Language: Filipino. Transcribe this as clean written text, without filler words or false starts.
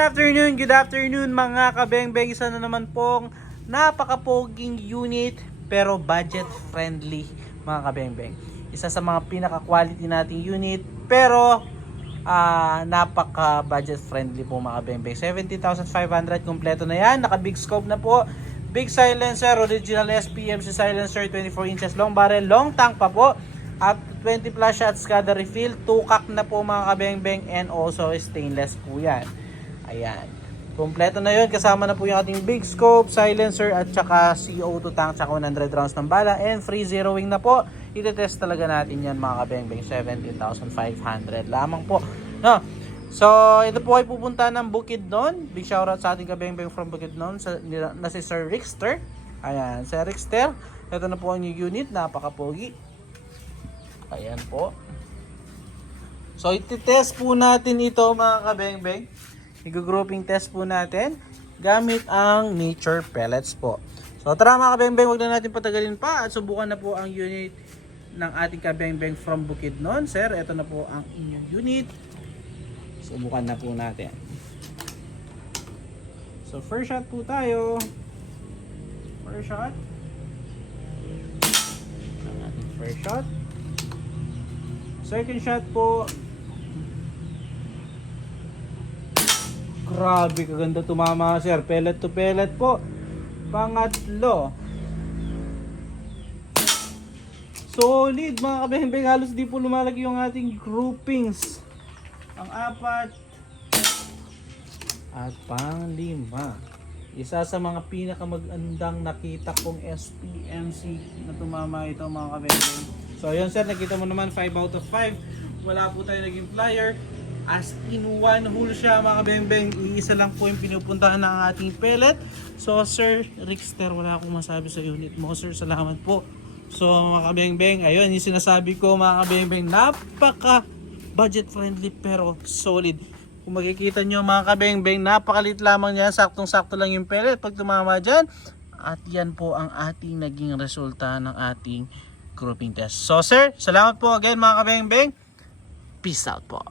Good afternoon mga kabeng-beng. Isa na naman pong napakapoging unit pero budget friendly mga kabeng-beng. Isa sa mga pinaka-quality nating unit pero napaka-budget friendly po mga kabeng-beng. 70,500 kompleto na yan. Naka-big scope na po. Big silencer, original SPMC silencer, 24 inches long barrel, long tank pa po. Up to 20 plus shots kada refill. Tukak na po mga kabeng-beng and also stainless po yan. Ayan. Kompleto na yun. Kasama na po yung ating big scope, silencer at saka CO2 tank tsaka 100 rounds ng bala and free zeroing na po. Itetest talaga natin yan mga kabeng-beng. 17,500 lamang po. No? So, ito po ay pupunta ng Bukidnon. Big shoutout sa ating kabeng-beng from Bukidnon na si Sir Rickster. Ayan, Sir Rickster. Ito na po ang new unit. Napakapogi. Ayan po. So, itetest po natin ito mga kabeng-beng. I-grouping test po natin gamit ang nature pellets po. So tara mga kabeng-beng, huwag na natin patagalin pa at subukan na po ang unit ng ating kabeng-beng from Bukidnon. Sir, ito na po ang inyong unit. Subukan na po natin. So first shot po tayo. First shot. Ang ating first shot. Second shot po. Grabe, kaganda tumama sir. Pellet to pellet po. Pangatlo. Solid mga kabeng-beng. Halos di po lumalaki yung ating groupings. Ang apat. At pang-lima. Isa sa mga pinakamagandang nakita kong SPMC na tumama ito mga kabeng-beng. So yun sir, nakita mo naman 5 out of 5. Wala po tayo naging flyer. As in one hole siya mga kabeng-beng. Iisa lang po yung pinupuntahan ng ating pellet. So Sir Rickster, wala akong masabi sa unit mo sir. Salamat po. So mga kabeng-beng, ayun yung sinasabi ko mga kabeng-beng. Napaka budget friendly pero solid. Kung makikita nyo mga kabeng-beng, napakalit lamang yan. Saktong-sakto lang yung pellet pag tumama dyan. At yan po ang ating naging resulta ng ating grouping test. So sir, salamat po again mga kabeng-beng. Peace out po.